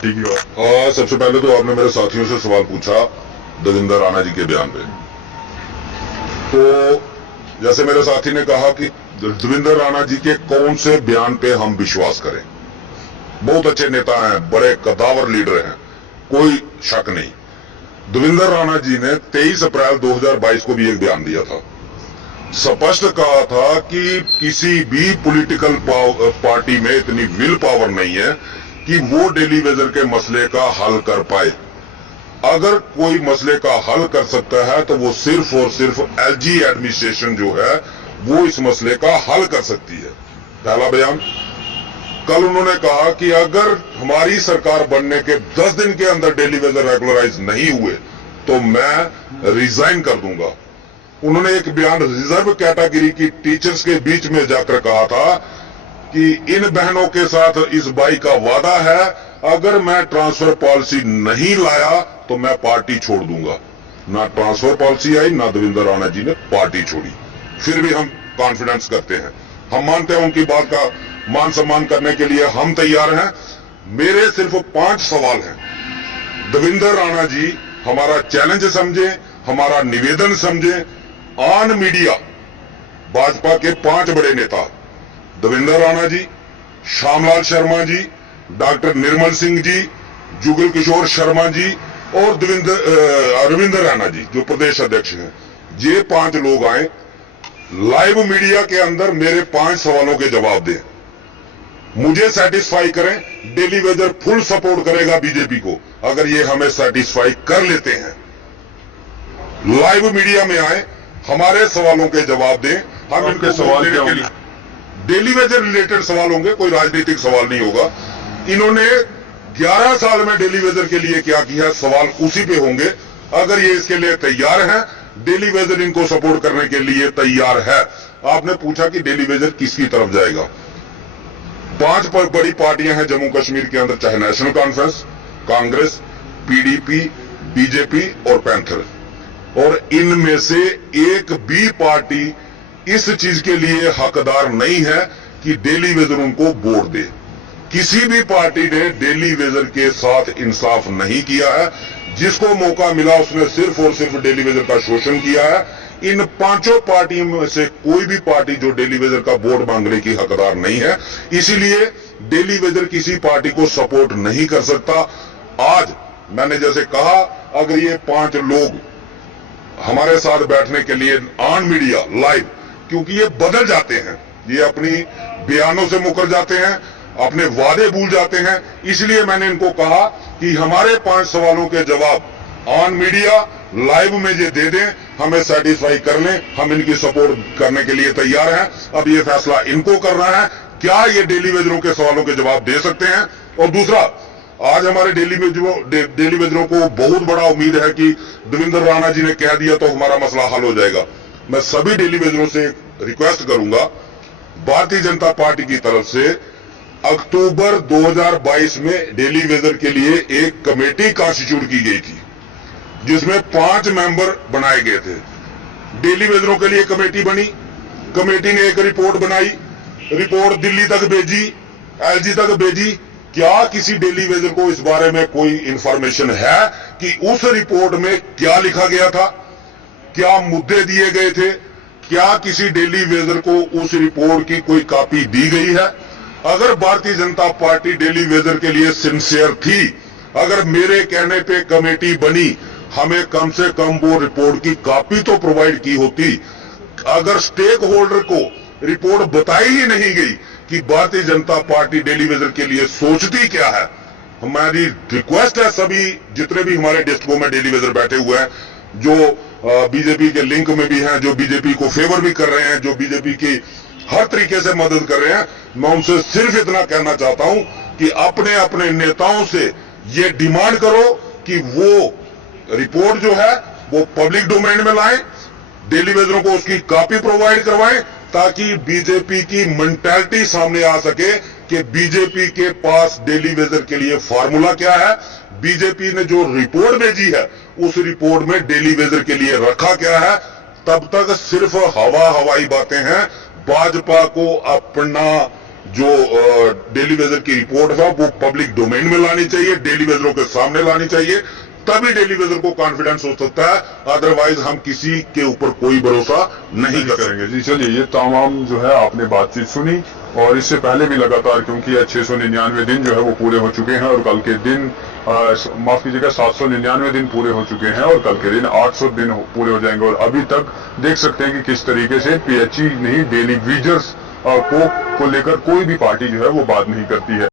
Party की ओर। सबसे पहले तो आपने मेरे साथियों से सवाल पूछा देवेंद्र राणा जी के बयान पे। तो जैसे मेरे साथी ने कहा कि देवेंद्र राणा जी के कौन से बयान पे हम विश्वास करें। बहुत अच्छे नेता हैं, बड़े कदावर लीडर हैं, कोई शक नहीं। देवेंद्र राणा जी ने 23 अप्रैल 2022 को भी एक बयान दिया था। स्पष्ट कहा था कि किसी भी पॉलिटिकल पार्टी में इतनी विल पावर नहीं है कि वो डेली वेजर के मसले का हल कर पाए। अगर कोई मसले का हल कर सकता है तो वो सिर्फ और सिर्फ एलजी एडमिनिस्ट्रेशन जो है वो इस मसले का हल कर सकती है। पहला बयान। कल उन्होंने कहा कि अगर हमारी सरकार बनने के 10 दिन के अंदर डेली वेजर रेगुलराइज नहीं हुए तो मैं रिजाइन कर दूंगा। उन्होंने एक बयान रिजर्व कैटेगरी की टीचर्स के बीच में जाकर कहा था कि इन बहनों के साथ इस बाई का वादा है, अगर मैं ट्रांसफर पॉलिसी नहीं लाया तो मैं पार्टी छोड़ दूंगा। ना ट्रांसफर पॉलिसी आई, ना देवेंद्र राणा जी ने पार्टी छोड़ी। फिर भी हम कॉन्फिडेंस करते हैं, हम मानते हैं उनकी बात का मान सम्मान करने के लिए हम तैयार हैं। मेरे सिर्फ 5 सवाल हैं। देवेंद्र राणा जी हमारा चैलेंज समझे, हमारा निवेदन समझे। ऑन मीडिया भाजपा के 5 बड़े नेता देवेंद्र राणा जी, श्यामलाल शर्मा जी, डॉक्टर निर्मल सिंह जी, जुगल किशोर शर्मा जी और रविंद्र राणा जी जो प्रदेश अध्यक्ष हैं, ये 5 लोग आए लाइव मीडिया के अंदर मेरे 5 सवालों के जवाब दें, मुझे सेटिस्फाई करें। डेली वेजर फुल सपोर्ट करेगा बीजेपी को अगर ये हमें सेटिस्फाई कर लेते हैं। लाइव मीडिया में आए, हमारे सवालों के जवाब दें। हम इनके सवाल के लिए डेली वेजर रिलेटेड सवाल होंगे, कोई राजनीतिक सवाल नहीं होगा। इन्होंने 11 साल में डेली वेजर के लिए क्या किया, सवाल उसी पे होंगे। अगर ये इसके लिए तैयार हैं, डेली वेजर इनको सपोर्ट करने के लिए तैयार है। आपने पूछा कि डेली वेजर किसकी तरफ जाएगा। 5 बड़ी पार्टियां हैं जम्मू कश्मीर के अंदर, चाहे national conference, Congress, PDP, BJP और पैंथर, और इनमें से एक भी पार्टी इस चीज के लिए हकदार नहीं है कि डेली वेजर उनको वोट दे। किसी भी पार्टी ने डेली वेजर के साथ इंसाफ नहीं किया है। जिसको मौका मिला उसने सिर्फ और सिर्फ डेली वेजर का शोषण किया है। इन 5 पार्टियों में से कोई भी पार्टी जो डेली वेजर का वोट मांगने की हकदार नहीं है, इसीलिए डेली वेजर किसी पार्टी को सपोर्ट नहीं कर सकता। आज मैंने जैसे कहा, अगर ये 5 लोग हमारे साथ बैठने के लिए ऑन मीडिया लाइव, क्योंकि ये बदल जाते हैं, ये अपनी बयानों से मुकर जाते हैं, अपने वादे भूल जाते हैं, इसलिए मैंने इनको कहा कि हमारे 5 सवालों के जवाब ऑन मीडिया लाइव में ये दे दें, हमें सेटिस्फाई कर लें, हम इनकी सपोर्ट करने के लिए तैयार हैं। अब ये फैसला इनको करना है, क्या ये डेली वेजरों के सवालों के जवाब दे सकते हैं। और दूसरा, आज हमारे डेली वेजरों को बहुत बड़ा उम्मीद है कि देवेंद्र राणा जी ने कह दिया तो हमारा मसला हल हो जाएगा। मैं सभी डेली वेजरों से रिक्वेस्ट करूंगा, भारतीय जनता पार्टी की तरफ से अक्टूबर 2022 में डेली वेजर के लिए एक कमेटी कॉन्स्टिट्यूट की गई थी, जिसमें 5 मेंबर बनाए गए थे। डेली वेजरों के लिए कमेटी बनी, कमेटी ने एक रिपोर्ट बनाई, रिपोर्ट दिल्ली तक भेजी, एलजी तक भेजी। क्या किसी डेली वेजर को इस बारे में कोई इंफॉर्मेशन है कि उस रिपोर्ट में क्या लिखा गया था, क्या मुद्दे दिए गए थे, क्या किसी डेली वेजर को उस रिपोर्ट की कोई कॉपी दी गई है। अगर Bharatiya Janata party daily Vaser के लिए सिंसियर थी, अगर मेरे कहने पे कमेटी बनी, हमें कम से कम वो रिपोर्ट की कॉपी तो प्रोवाइड की होती। अगर स्टेक होल्डर को रिपोर्ट बताई ही नहीं गई कि Bharatiya Janata party daily Vaser के लिए सोचती क्या है। हमारी रिक्वेस्ट है सभी जितने भी हमारे डिस्ट्रिक्टों में डेली वेजर बैठे हुए हैं, जो बीजेपी के लिंक में भी हैं, जो बीजेपी को फेवर भी कर रहे हैं, जो बीजेपी की हर तरीके से मदद कर रहे हैं, मैं उनसे सिर्फ इतना कहना चाहता हूं कि अपने अपने नेताओं से ये डिमांड करो कि वो रिपोर्ट जो है वो पब्लिक डोमेन में लाएं, डेली वेजरों को उसकी कॉपी प्रोवाइड करवाएं, ताकि बीजेपी की मेंटालिटी सामने आ सके कि बीजेपी के पास डेली वेजर के लिए फार्मूला क्या है, बीजेपी ने जो रिपोर्ट भेजी है उस रिपोर्ट में डेली वेजर के लिए रखा क्या है। तब तक सिर्फ हवाई बातें हैं। भाजपा को अपना जो डेली वेजर की रिपोर्ट है वो पब्लिक डोमेन में लानी चाहिए, डेली वेजरों के सामने लानी चाहिए, तभी डेली वेजर को कॉन्फिडेंस हो सकता है, अदरवाइज हम किसी के ऊपर कोई भरोसा नहीं कर करेंगे। जी चलिए, ये तमाम जो है आपने बातचीत सुनी, और इससे पहले भी लगातार, क्योंकि 699 दिन जो है वो पूरे हो चुके हैं, और कल के दिन माफ कीजिएगा 799 दिन पूरे हो चुके हैं, और कल के दिन 800 दिन पूरे हो जाएंगे। और अभी तक देख सकते हैं कि किस तरीके से पीएचई नहीं, डेली वेजर्स को लेकर कोई भी पार्टी जो है वो बात नहीं करती है।